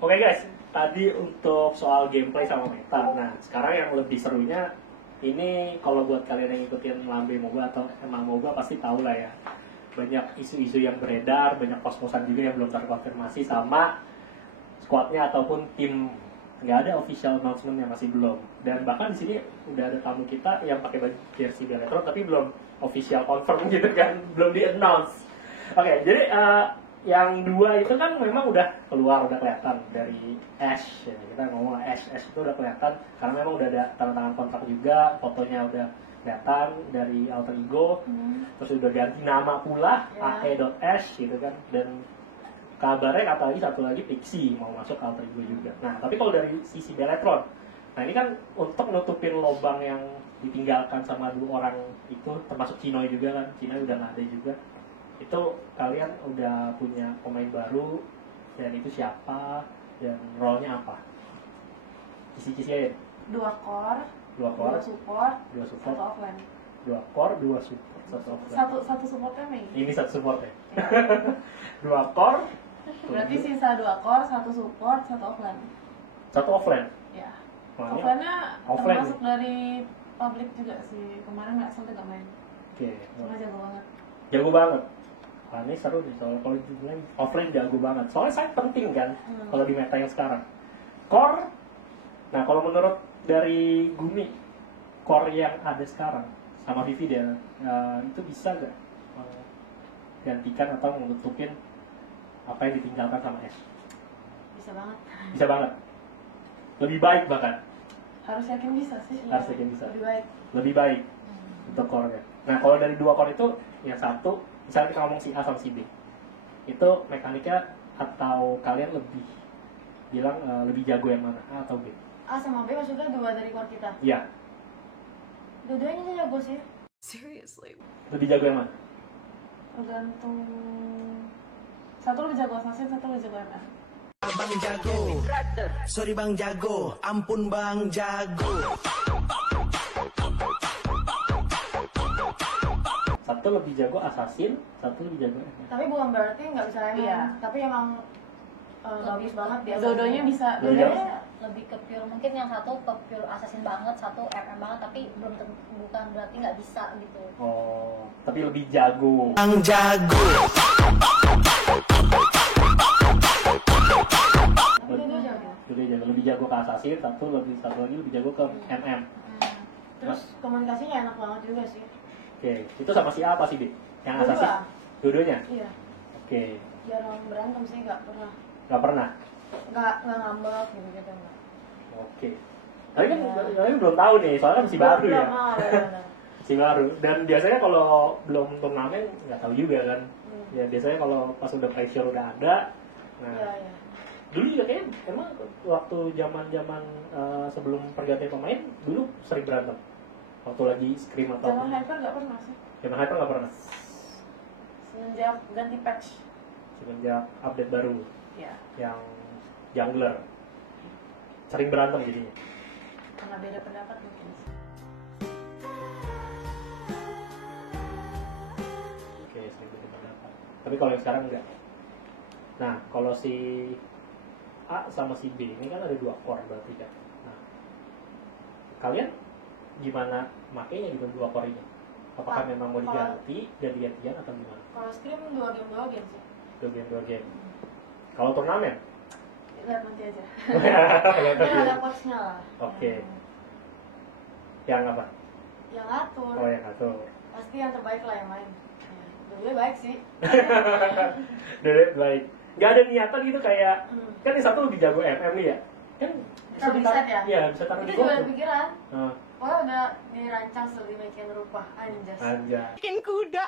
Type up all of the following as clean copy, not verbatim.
Oke guys, tadi untuk soal gameplay sama meta. Nah, sekarang yang lebih serunya ini kalau buat kalian yang ngikutin Lambe MOBA atau emang MOBA pasti tahu lah ya. Banyak isu-isu yang beredar, banyak kos-kosan juga yang belum terkonfirmasi sama squadnya ataupun tim. Nggak ada official announcement-nya, masih belum. Dan bahkan di sini udah ada tamu kita yang pakai baju jersey Beletron tapi belum official confirm gitu kan, belum di-announce. Oke, jadi yang dua itu kan memang udah keluar, udah kelihatan dari Ash ya. Kita ngomong Ash itu udah kelihatan karena memang udah ada tanda tangan kontrak juga, fotonya udah kelihatan dari alter ego, terus udah ganti nama pula ae.ash gitu kan, dan kabarnya kata lagi satu lagi Pixie mau masuk alter ego juga. Nah tapi kalau dari sisi Beletron, nah ini kan untuk nutupin lubang yang ditinggalkan sama dua orang itu, termasuk Cinoy juga kan, Cinoy udah nggak ada juga. Itu kalian udah punya pemain baru dan itu siapa dan role-nya apa? Kisi-kisi aja. 2 core, 2 support, 1 offline. 2 core, 2 support, 1 offline. Satu supportnya main. Ini 1 support ya. 2 core. Berarti sisa 2 core, 1 support, 1 offline. 1 offline. Ya. Offline-nya termasuk dari public juga sih. Kemarin nggak sampai nggak main. Oke. Cuma jago banget. Jago banget. Wah, ini seru nih, soalnya kalau dibilang offline jago banget. Soalnya saya penting kan, kalau di meta yang sekarang. Core, nah kalau menurut dari Gumi, core yang ada sekarang sama Vivi dia, itu bisa nggak gantikan atau menutupin apa yang ditinggalkan sama Ash? Bisa banget. Bisa banget. Lebih baik bahkan. Harus yakin bisa sih. Harus yakin bisa. Lebih baik. Lebih baik untuk core-nya. Nah kalau dari 2 core itu, yang satu misalnya kita ngomong si A sama si B, itu mekaniknya atau kalian lebih bilang lebih jago yang mana, A atau B? A sama B maksudnya 2 dari core kita? Iya. Dua-duanya sih jago sih. Seriously. Lebih jago yang mana? Tergantung. Satu lebih jago assassin, satu lebih jago MF. Bang jago, sorry bang jago, ampun bang jago. Satu lebih jago assassin, satu lebih jago MF. Tapi bukan berarti nggak bisa MF. Iya. Tapi emang bagus banget dia. Dua-duanya bisa. Dua-duanya lebih ke pure, mungkin yang satu ke pure assassin banget, satu MM banget, tapi bukan berarti nggak bisa gitu. Oh, tapi lebih jago. Bang jago. dua-duanya jago. Lebih jago, lebih jago ke assassin, satu lagi lebih jago ke MM. Terus komunikasinya enak banget juga sih. Oke, itu sama si A apa si B? Yang Dua-dua. assassin? Dua-duanya? Iya. Oke, Jarang berantem sih, nggak pernah. nggak pernah? Nggak ngambek gitu-gitu nggak. Oke. Tapi kan kalian belum tahu nih, soalnya masih baru ya. Benar. Masih baru. Dan biasanya kalau belum turnamen nggak tahu juga kan. Ya biasanya kalau pas udah pressure udah ada. Nah, Iya. dulu juga kayaknya emang waktu zaman sebelum pergantian pemain dulu sering berantem. Waktu lagi scrim atau Jangan hyper nggak pernah sih. Zaman hyper nggak pernah. Semenjak ganti patch. Semenjak update baru Iya. yang jungler sering berantem jadinya. Karena beda pendapat mungkin. Oke, sering beda pendapat. Tapi kalau yang sekarang enggak. Nah, kalau si A sama si B ini kan ada 2 core berarti kan. Nah, kalian gimana makainya gitu 2 core ini? Apakah memang mau diganti, ganti-gantian atau gimana? Kalau scrim 2 game sih. 2 game. Kalau turnamen? Lihat nanti aja. Lihat Kan aja. ada coachnya lah. Oke. Yang apa? Yang ngatur. Oh, yang satu. Pasti yang terbaik lah yang main. Dua-duanya baik sih. Dari baik. Gak ada niatan gitu kayak kan yang satu lebih jago MM nih ya. Kan Kita riset ya? Iya, bisa taruh di Itu juga gua ada tuh. pikiran. Nah, Pokoknya udah dirancang sedemikian rupa. Anjas. anjay. Naikin kuda,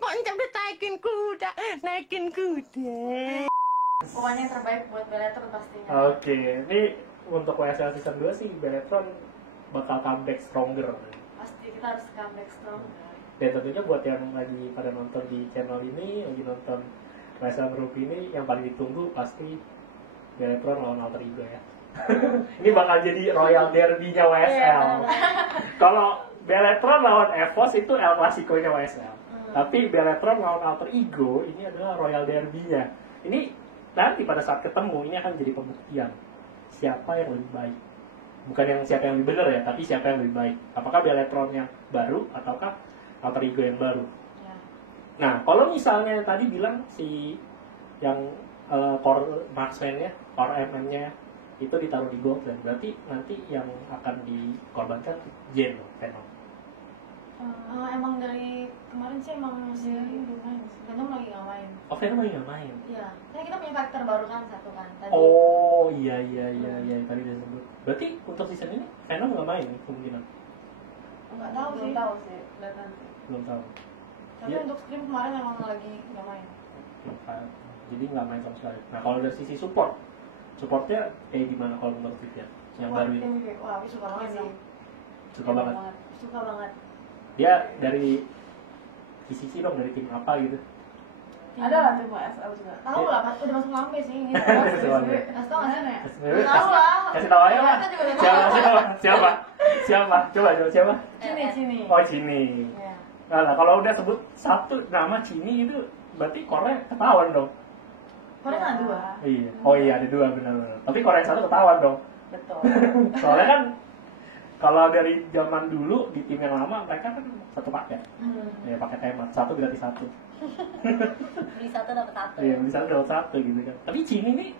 mantap deh naikin kuda, naikin kuda. Pokoknya yang terbaik buat Beletron pastinya. Oke, ini untuk WSL season 2 sih Beletron bakal comeback stronger. Pasti kita harus comeback strong. Dan tentunya buat yang lagi pada nonton di channel ini, lagi nonton WSL Group ini, yang paling ditunggu pasti Beletron lawan Alter Ego ya. Ini bakal jadi Royal Derby-nya WSL. Kalau Beletron lawan EVOS itu El Clasico-nya WSL. Tapi Beletron lawan Alter Ego ini adalah Royal Derby-nya. Ini nanti pada saat ketemu ini akan jadi pembuktian siapa yang lebih baik. Bukan yang siapa yang lebih benar ya, tapi siapa yang lebih baik. Apakah Beletron yang baru ataukah alter ego yang baru. Ya. Nah, kalau misalnya tadi bilang si yang core marksman-nya, core MM-nya itu ditaruh di gold, berarti nanti yang akan dikorbankan Jane loh, Venom. Emang dari kemarin sih emang masih belum main. Venom lagi nggak main. Oh, Venom lagi nggak main. Iya, kan kita punya faktor baru kan satu kan tadi. Oh, iya tadi dia sebut. Berarti untuk season ini Venom nggak main nih kemungkinan. Nggak tahu Belum sih. tahu sih. Lihat nanti. Belum tahu. Tapi Iya. untuk scrim kemarin emang lagi nggak main. Jadi nggak main sama sekali. Nah, kalau dari sisi supportnya kayak gimana kalau menurut Vivian? Yang baru ini Wah, aku suka banget sih. suka banget. Suka banget. Dia dari sisi dong, dari tim apa gitu? Ada lah tim SL juga. Tahu Iya. lah, udah masuk lambe sih. Gitu. Masuk lambe. Kasih tau nggak sih? Kasih- Tahu lah. Kasih tahu aja lah. Kita juga udah tahu. Siapa? Coba siapa? Sini. Oh, Cini. Iya. Nah, kalau udah sebut satu nama Cini itu berarti Korea ketahuan dong. Korea kan ada dua. Iya. Oh iya, ada dua benar-benar. Tapi Korea yang satu ketahuan dong. Betul. Soalnya kan kalau dari zaman dulu di tim yang lama mereka kan satu paket. Ya paket hemat, satu gratis satu. Beli satu dapat satu. Iya, bisa dapat satu gitu kan. Tapi Cini nih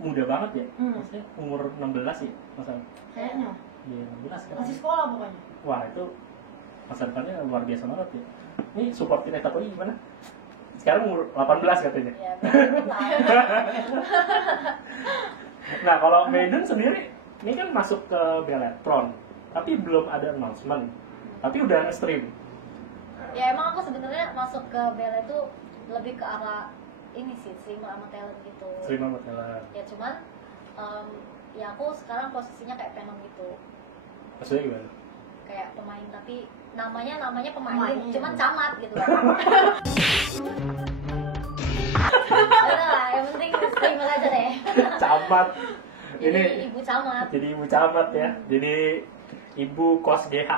muda banget ya. Hmm. Maksudnya umur 16 ya, masa? Kayaknya. Iya, 16 kan. Masih sekolah pokoknya. Wah, itu masa depannya luar biasa banget ya. Ini supportin Etapoli gimana? Sekarang umur 18 katanya. Ya, betul. Nah, kalau Maiden sendiri ini kan masuk ke Beletron, tapi belum ada announcement. Tapi udah nge-stream. Ya emang aku sebenarnya masuk ke Bella itu lebih ke arah ini sih, streamer sama talent gitu. Stream sama talent. Ya cuman ya aku sekarang posisinya kayak Venom gitu. Maksudnya gimana? Kayak pemain tapi namanya pemain, Pemain. cuman camat gitu. Udah lah, yang penting streamer aja deh. Camat. Jadi Ini ibu camat. jadi ibu camat ya. Jadi ibu kos GH.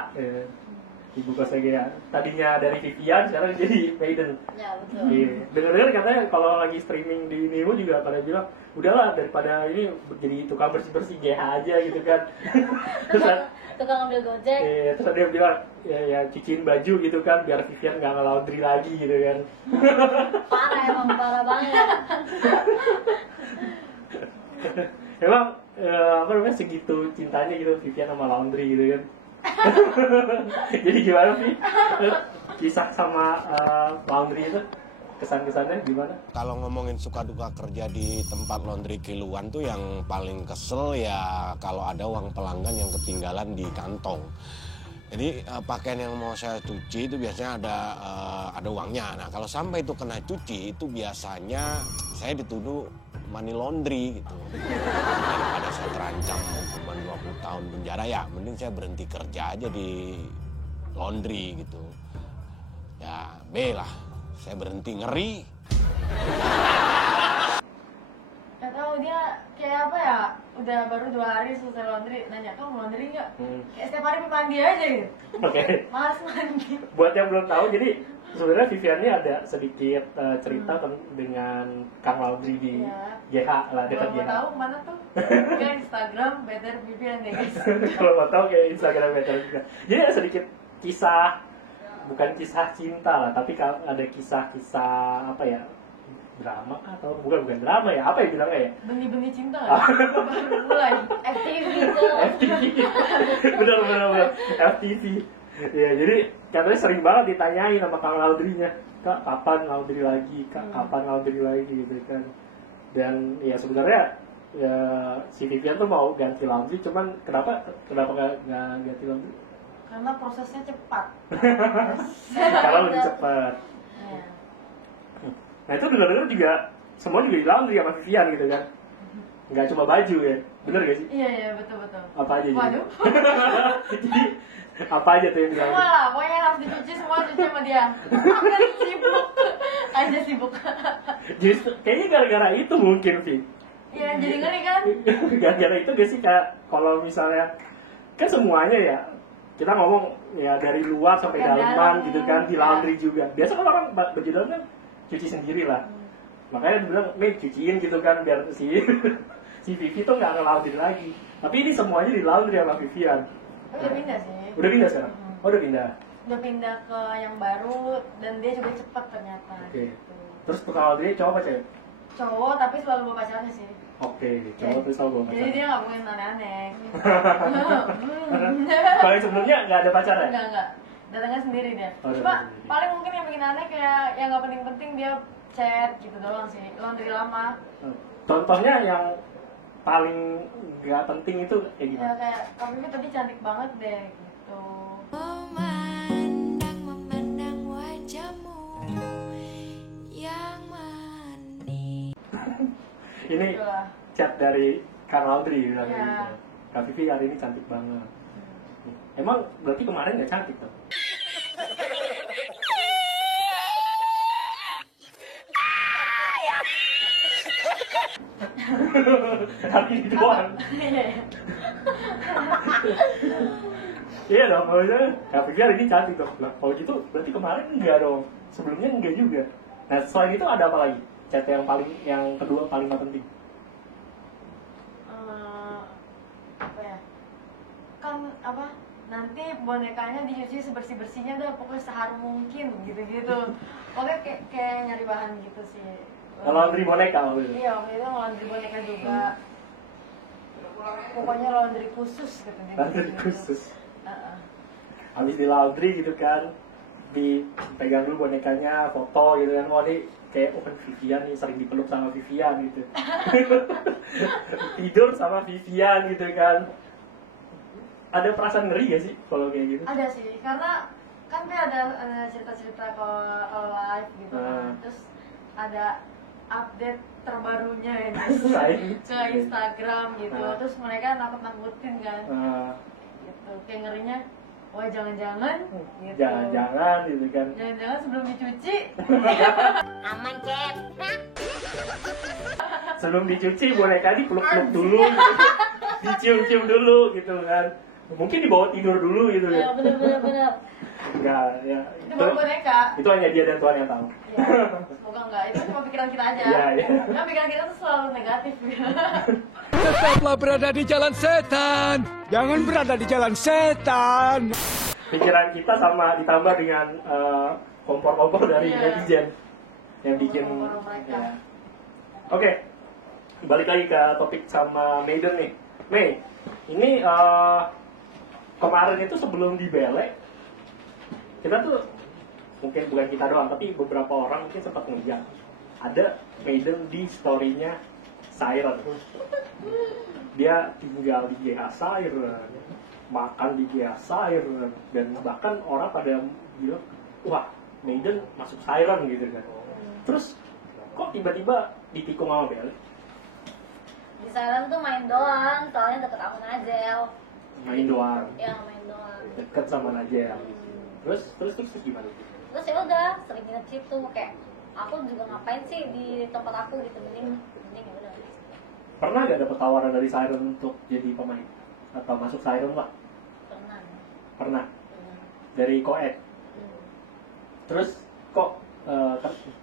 Ibu kos GH. Tadinya dari Vivian, sekarang jadi Maiden. Ya betul. Iya. Dengar-dengar katanya kalau lagi streaming di Nemo juga pada bilang, udahlah daripada ini jadi tukang bersih-bersih GH aja gitu kan. Tukang ngambil gojek. Terus dia bilang, ya cuciin baju gitu kan, biar Vivian nggak nge-laundry lagi gitu kan. Parah emang, parah banget. Emang apa namanya segitu cintanya gitu Vivian sama laundry gitu kan. Jadi gimana sih kisah sama laundry itu, kesan-kesannya gimana? Kalau ngomongin suka duka kerja di tempat laundry kiluan tuh yang paling kesel ya kalau ada uang pelanggan yang ketinggalan di kantong. Jadi pakaian yang mau saya cuci itu biasanya ada uangnya. Nah kalau sampai itu kena cuci itu biasanya saya dituduh money laundry gitu. Daripada saya terancam hukuman 20 tahun penjara ya mending saya berhenti kerja aja di laundry gitu. Ya B lah, saya berhenti ngeri. Gak tahu dia kayak apa ya, udah baru 2 hari selesai laundry, nanya kamu laundry nggak? Kayak setiap hari mandi aja gitu. Oke. Males mandi. Buat yang belum tahu, jadi sebenarnya Vivian ini ada sedikit cerita dengan Kang Laundry di GH lah, dekat Kalau GH. mau tahu mana tuh? Ke Instagram Better Vivian deh guys. Kalau mau tahu kayak Instagram Better juga. Jadi ada sedikit kisah, bukan kisah cinta lah, tapi ada kisah-kisah apa ya, drama atau bukan drama ya, apa ya bilangnya ya? Benih-benih cinta nggak? Baru mulai. FTV tuh. FTV. bener FTV. Ya, jadi katanya sering banget ditanyain sama Kang Laundry-nya, Kak kapan laundry lagi, Kak kapan laundry lagi gitu kan. Dan ya sebenarnya ya, si Vivian tuh mau ganti laundry, cuman kenapa nggak ganti laundry? Karena prosesnya cepat. Karena lebih cepat. Ya. Nah itu dengar-dengar juga semua juga di laundry sama Vivian gitu kan. Nggak cuma baju ya, bener gak sih? Iya betul. Apa aja jadi? Waduh. Jadi apa aja tuh yang di Semua laundry? lah, pokoknya yang harus dicuci semua cuci sama dia. Kan sibuk. Aja sibuk. Justru kayaknya gara-gara itu mungkin Vi. Iya jadi ngeri kan? Gara-gara itu gak sih Kak, kalau misalnya kan semuanya ya kita ngomong ya dari luar sampai Pakai dalaman dalam, gitu kan, di ya. laundry juga. Biasa kan orang baju dalam kan cuci sendiri lah. Makanya dia bilang, Mei cuciin gitu kan biar si si Vivi tuh nggak nge-laundry lagi. Tapi ini semuanya di laundry sama Vivian. Udah pindah sih. Udah pindah sekarang? Oh udah pindah. Udah pindah ke yang baru dan dia juga cepet ternyata. Oke. Gitu. Terus tukang laundry cowok apa cewek? Cowok tapi selalu bawa pacarnya sih. Oke, cowok terus tau gue Jadi pacar. dia nggak mungkin aneh-aneh. Kalau yang sebelumnya nggak ada pacar ya? Enggak. Datangnya sendiri dia. Oh, Cuma datang sendiri. paling mungkin yang bikin aneh kayak yang nggak penting-penting dia chat gitu doang sih. Laundry lama. Contohnya yang paling nggak penting itu kayak Ya gimana? kayak kamu tadi cantik banget deh gitu. Memandang wajahmu yang manis. Ini Gitu lah. chat dari Kang Laundry bilang Iya. gitu. Kak Vivi hari ini cantik banget. Emang berarti kemarin nggak cantik tuh? Hari ini doang. Iya dong, kalau misalnya Kak Vivi hari ini cantik dong. Nah, kalau gitu berarti kemarin enggak dong. Sebelumnya enggak juga. Nah, selain itu ada apa lagi? Chat yang kedua paling penting. Apa ya? Kan apa? Nanti bonekanya dicuci sebersih-bersihnya dah pokoknya seharum mungkin gitu-gitu. Pokoknya kayak nyari bahan gitu sih. Kalau laundry boneka waktu itu. Iya, waktu itu laundry boneka juga. Pokoknya laundry khusus gitu. Laundry khusus. Heeh. Habis di laundry gitu kan, dipegang dulu bonekanya, foto gitu kan. Mau nih kayak kan Vivian nih sering dipeluk sama Vivian gitu. Tidur sama Vivian gitu kan. Ada perasaan ngeri gak sih kalau kayak gitu? Ada sih, karena kan dia ada cerita-cerita kalau live gitu kan. Terus ada update terbarunya ya ke Instagram gitu. Terus mereka nakut-nakutin kan. Gitu. Kayak ngerinya, wah jangan-jangan gitu. Jangan-jangan gitu kan. Jangan-jangan sebelum dicuci. Aman, Cep. Sebelum dicuci boneka dipeluk-peluk dulu gitu. Dicium-cium dulu gitu kan. Mungkin dibawa tidur dulu gitu Ya, ya. bener. Enggak, ya. Itu baru boneka. Itu hanya dia dan Tuhan yang tahu. Ya, semoga enggak. Itu cuma pikiran kita aja. Iya, iya. Kan pikiran kita tuh selalu negatif. Tetaplah berada di jalan setan. Jangan berada di jalan setan. Pikiran kita sama ditambah dengan kompor-kompor dari Iya. netizen yang bikin. Kompor-kompor mereka. Ya. Oke, balik lagi ke topik sama Maiden nih. Mei, ini kemarin itu sebelum di Bele, kita tuh mungkin bukan kita doang, tapi beberapa orang mungkin sempat ngeliat ada Maiden di story-nya Siren. Dia tinggal di GH Siren, makan di GH Siren, dan bahkan orang pada bilang, wah Maiden masuk Siren gitu kan. Terus kok tiba-tiba ditikung sama Bele? Di Silent tuh main doang, soalnya deket aku Najel. Main doang, Ya main doang. deket sama Najel. Terus gimana? Terus ya udah sering nginep situ kayak aku juga ngapain sih di tempat aku gitu, mending ya udah. Pernah gak dapet tawaran dari Siren untuk jadi pemain? Atau masuk Siren lah? Pernah. Pernah? Dari Koed? Terus kok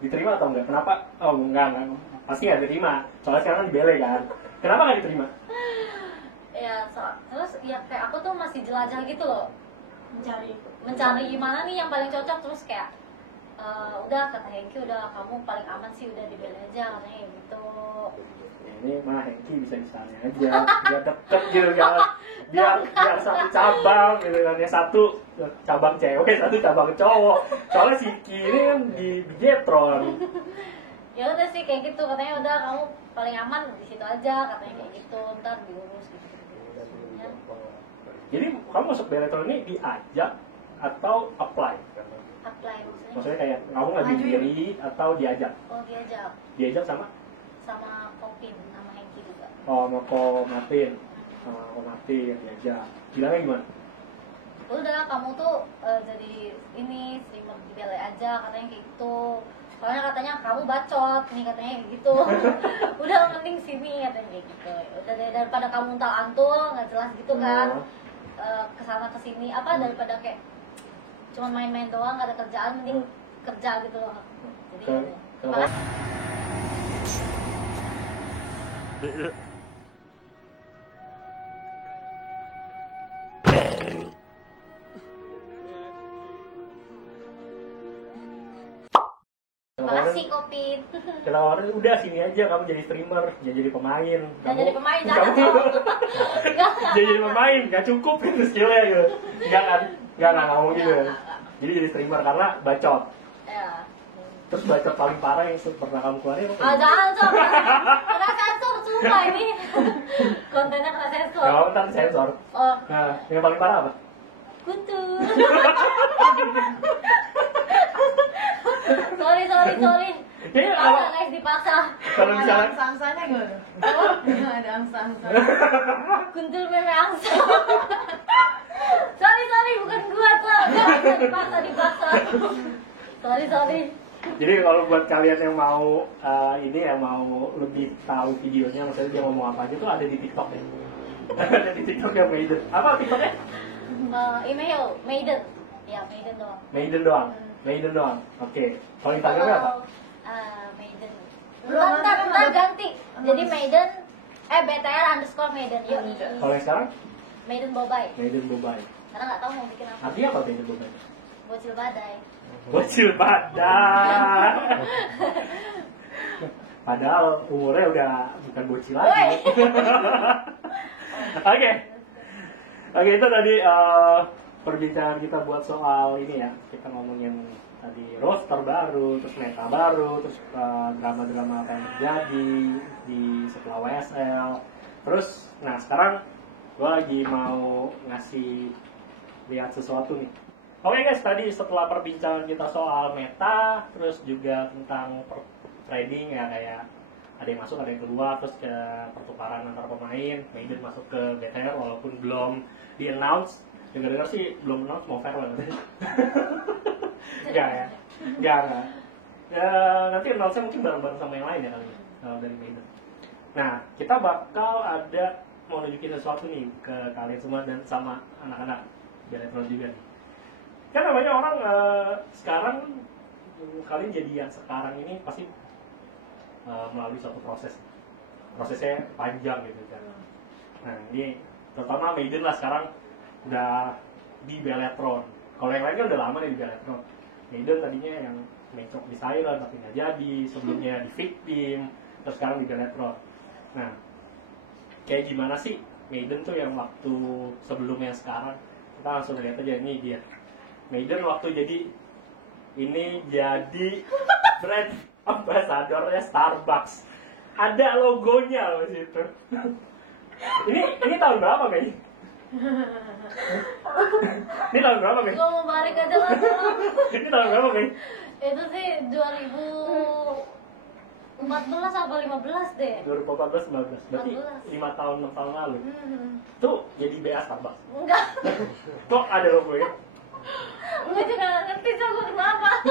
diterima atau enggak? Kenapa? Oh enggak. Pasti gak diterima. Soalnya sekarang kan di Bele kan. Kenapa gak diterima? Ya terus ya kayak aku tuh masih jelajah gitu loh, mencari gimana nih yang paling cocok. Terus kayak udah kata Hengki, udah kamu paling aman sih udah di Bele aja katanya gitu. Ini mah Hengki bisa-bisanya aja. Biar deket gitu kan. Biar satu cabang gitu kan. Ya satu cabang cewek, satu cabang cowok. Soalnya si Ki ini kan di Bigetron. Ya udah sih kayak gitu, katanya udah kamu paling aman di situ aja katanya kayak gitu, ntar diurus gitu. Ya. Jadi kamu masuk Beletron ini diajak atau apply? Apply maksudnya. Maksudnya kayak kamu ngajuin diri atau diajak? Oh diajak Diajak sama? sama Kopin sama Hengki juga. Oh, sama Ko Martin. Sama Ko Martin diajak. Bilangnya gimana? Udah kamu tuh jadi ini streamer di Bele aja katanya kayak gitu. Soalnya katanya kamu bacot nih katanya kayak gitu. Udah mending sini katanya kayak gitu. Udah deh, daripada kamu untal antul nggak jelas gitu kan. Kesana kesini apa daripada kayak cuma main-main doang nggak ada kerjaan, mending kerja gitu loh. Jadi Kenapa? Makasih Kopin. Kita tawarin udah sini aja kamu jadi streamer, jangan jadi pemain. Jangan jadi pemain, kamu, jangan dong. jangan jadi pemain, nggak cukup itu skillnya gitu. Nggak ngomong gitu. Jadi jadi streamer karena bacot. Ya. Terus bacot paling parah yang pernah kamu keluarin apa? Jangan coba. Kena sensor sumpah ini. Kontennya kena sensor. Kalau ntar sensor. Oh, Nah, yang paling parah apa? kuntul. sorry. Ini Ada guys dipaksa. kalau Ada misalnya angsa-angsanya gimana? Oh, ada angsa-angsa. Kuntul meme angsa. sorry, bukan gua tuh. Dipaksa. Sorry. jadi kalau buat kalian yang mau yang mau lebih tahu videonya, maksudnya dia ngomong apa aja tuh ada di TikTok ya. Ada di TikTok yang Maiden. Apa TikToknya? Email Maiden. Ya, Maiden doang. Maiden doang. Oke. Kalau Instagramnya apa? Maiden. Bentar ganti. Jadi Maiden BTR_Maiden. Yuk. Kalau yang sekarang? Maiden Bobai. Maiden Bobai. Karena nggak tahu mau bikin apa. Artinya apa Maiden Bobai? Bocil badai. Bocil badai. Padahal umurnya udah bukan bocil lagi. Oke, itu tadi perbincangan kita buat soal ini ya. Kita ngomongin tadi roster baru, terus meta baru, terus drama-drama apa yang terjadi di setelah WSL. Terus, nah sekarang gue lagi mau ngasih lihat sesuatu nih. Oke guys, tadi setelah perbincangan kita soal meta, terus juga tentang trading ya, kayak ada yang masuk, ada yang keluar, terus ke pertukaran antar pemain, Maiden masuk ke BTR walaupun belum di-announce. Dengar-dengar sih belum announce mau farewell katanya. Enggak ya? Enggak. Ya, nanti announce-nya mungkin bareng-bareng sama yang lain ya kali ya, dari Maiden. Nah, kita bakal mau nunjukin sesuatu nih ke kalian semua dan sama anak-anak Beletron juga nih. Kan namanya orang sekarang, kalian jadi yang sekarang ini pasti melalui suatu prosesnya panjang gitu kan. Nah ini terutama Maiden lah sekarang udah di Beletron. Kalau yang lain kan udah lama nih di Beletron. Maiden tadinya yang mencok di Siren tapi nggak jadi, sebelumnya di Victim, terus sekarang di Beletron. Nah kayak gimana sih Maiden tuh yang waktu sebelumnya sekarang? Kita langsung lihat aja, ini dia Maiden waktu jadi brand ambasadornya Starbucks, ada logonya loh situ. ini tahun berapa Mei? Ini tahun berapa Mei? Gue mau balik aja lah. Ini tahun berapa Mei? Itu sih 2014 apa 15 deh. 2014-15, berarti 5 tahun 6 tahun lalu. Tuh jadi BA Starbucks. Enggak. Kok ada logonya? Gue juga gak ngerti coba kenapa.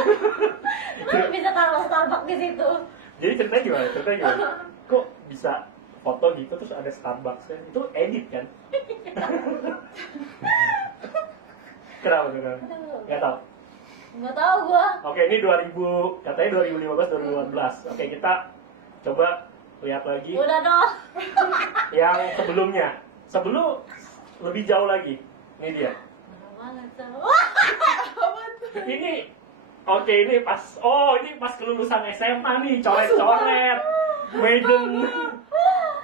Kenapa bisa taruh Starbucks di situ? Jadi ceritanya gimana? Kok bisa foto gitu terus ada Starbucks kan? Itu edit kan? Kenapa? Gak tau. Gak tau gue. Oke, ini katanya 2015-2014. Oke, kita coba lihat lagi Udah dong. yang sebelumnya. Sebelum lebih jauh lagi. Ini dia. Ini ini pas kelulusan SMA nih, coret-coret.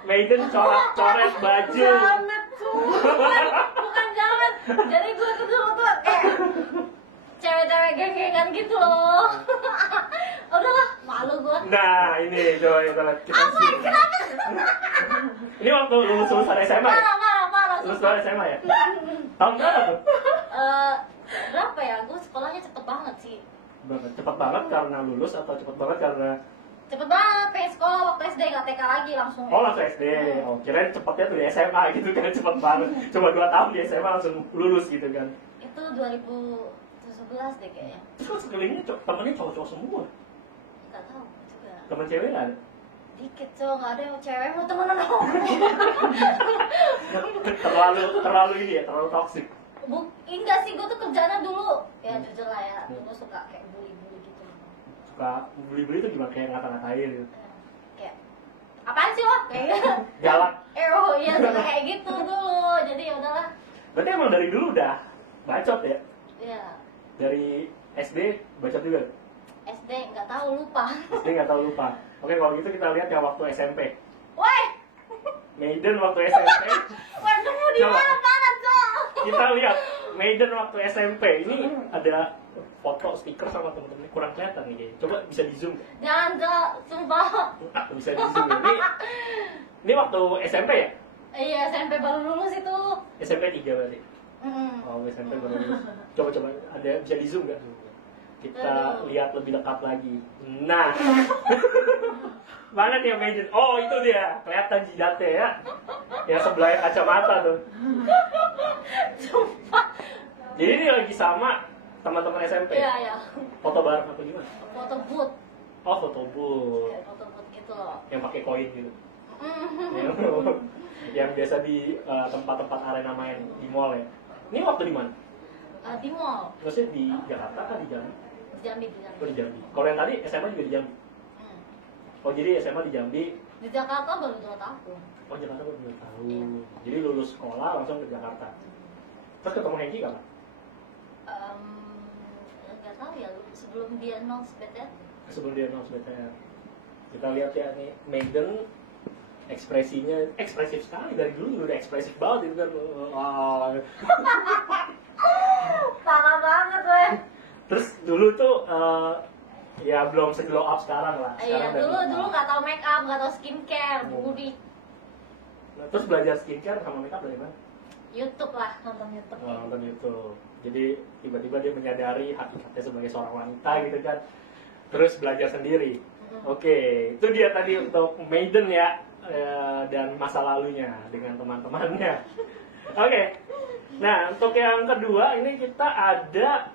Maiden coret baju. Jamet tuh. Bukan jamet. Jadi gue tuh dulu tuh kayak cewek-cewek geng-gengan gitu loh. Udahlah, malu gue. Nah, ini coba kita lihat. Apa? Kenapa? Ini waktu lulusan SMA ya? Marah. Lulusan SMA ya? Tahun berapa tuh? Berapa ya? Gue sekolahnya cepet banget sih. Cepet banget karena lulus atau cepet banget karena... Cepet banget, pengen sekolah waktu SD, gak TK lagi langsung. Oh, langsung SD. Oh, kirain cepetnya tuh di SMA gitu kan, cepet banget. Cuma 2 tahun di SMA langsung lulus gitu kan. Itu 2017 deh kayaknya. Terus kan sekelilingnya temennya cowok-cowok semua. Gak tau juga. Temen cewek gak ada? Dikit cowok, gak ada yang cewek mau temenan sama terlalu ini ya, terlalu toksik. Enggak sih, gue tuh kerjanya dulu ya jujur lah ya, dulu suka kayak bully-bully gitu. Suka bully-bully itu gimana? Kayak ngata-ngatain gitu? Kayak apaan sih lo kayak gitu. Galak. Oh iya suka kayak gitu dulu, jadi ya udahlah. Berarti emang dari dulu udah bacot ya? Iya. Dari SD bacot juga? SD nggak tahu, lupa. SD nggak tahu, lupa. Oke, kalau gitu kita lihat yang waktu SMP. Woi, Maiden waktu SMP. kamu di Coba. mana Cok? Kita lihat Maiden waktu SMP. Ini ada foto stiker sama temen-temennya, kurang kelihatan nih kayaknya. Coba bisa di zoom. Jangan Cok, sumpah. Enggak bisa di zoom. Ini waktu SMP ya? Iya, SMP baru lulus itu. SMP 3 berarti. Mm. Oh, SMP baru lulus. Coba ada bisa di zoom nggak? Kita lihat lebih dekat lagi. Nah, mana nih yang Maiden? Oh, itu dia, kelihatan jidatnya ya. Yang sebelahnya kacamata tuh. Sumpah. Jadi ini lagi sama teman-teman SMP. Iya, iya. Foto bareng atau gimana? Foto booth. Oh, foto booth. Kayak foto booth gitu loh. Yang pakai koin gitu. Mm. Yang biasa di tempat-tempat arena main di mall ya. Ini waktu di mana? Di mall. Maksudnya di Jakarta kan di Jambi? Di Jambi, di Jambi. Oh, di Jambi. Kalau yang tadi SMA juga di Jambi. Mm. Oh, jadi SMA di Jambi. Di Jakarta baru 2 tahun. Oh, Jakarta baru 2 tahun. Iya. Jadi lulus sekolah langsung ke Jakarta. Terus ketemu Hengki kapan? Nggak tahu ya, sebelum dia announce BTS. Sebelum dia announce BTR. Kita lihat ya nih, Maiden ekspresinya ekspresif sekali, dari dulu juga udah ekspresif banget itu kan. Wah. Parah banget weh. Terus dulu tuh ya belum se-glow up sekarang lah. Iya, Sekarang udah dulu glow dulu up. nggak tahu make up, nggak tahu skincare, Hmm. budi. Nah, terus belajar skincare sama makeup dari mana? YouTube lah, nonton YouTube. Oh, nonton YouTube. Jadi tiba-tiba dia menyadari hakikatnya sebagai seorang wanita gitu kan. Terus belajar sendiri. Oke, itu dia tadi untuk Maiden ya, dan masa lalunya dengan teman-temannya. Oke, nah untuk yang kedua ini kita ada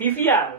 Vivian.